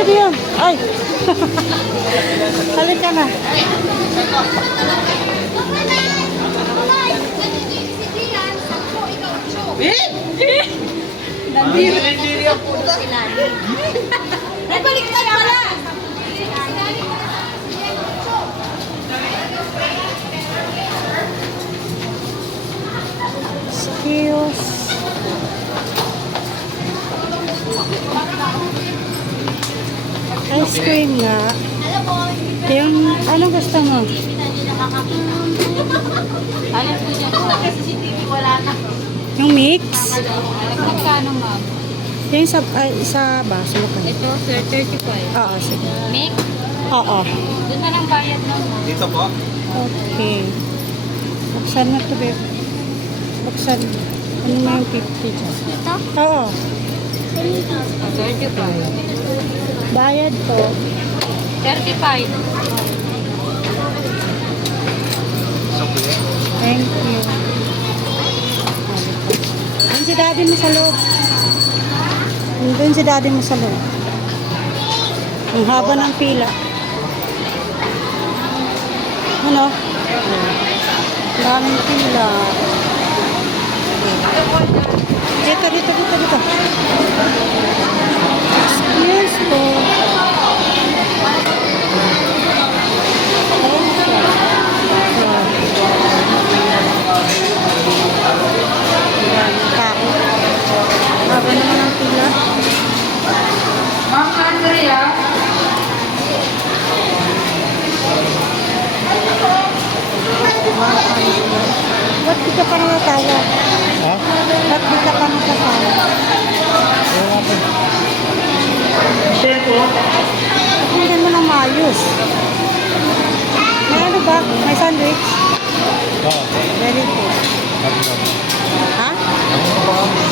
Sino yun? Ay! Halika na. Nandiri ang puta. Ay, baliktad pala! Excuse. Ice cream nga. Yung, ano gusto mo? Alam ko dyan po. Kasi si Titi wala na. Yung mix? Nagkano, ma'am? Yung sa baso ka. Ito, sir, 35. Oo, sige. Mix? Oo. Doon na lang bayad na, ma'am. Dito po. Okay. Buksan na ito, babe. Buksan. Ano na yung 50 dyan? Ito? Oo. 35. Bayad po. 35. Thank you. Doon si daddy mo sa loob. Doon si daddy mo sa loob. Ang haba ng pila. Ano? Ang daming pila. Dito, dito, dito, dito. Excuse po. Haba naman ang pila. Ma'am Andrea? Ba't di ka pa natatawa? Ha? Ba't di ka pa natatawa? Pakinggan mo ng maayos. May ano ba? May sandwich? Oo. Very good. Ha? Ano ba?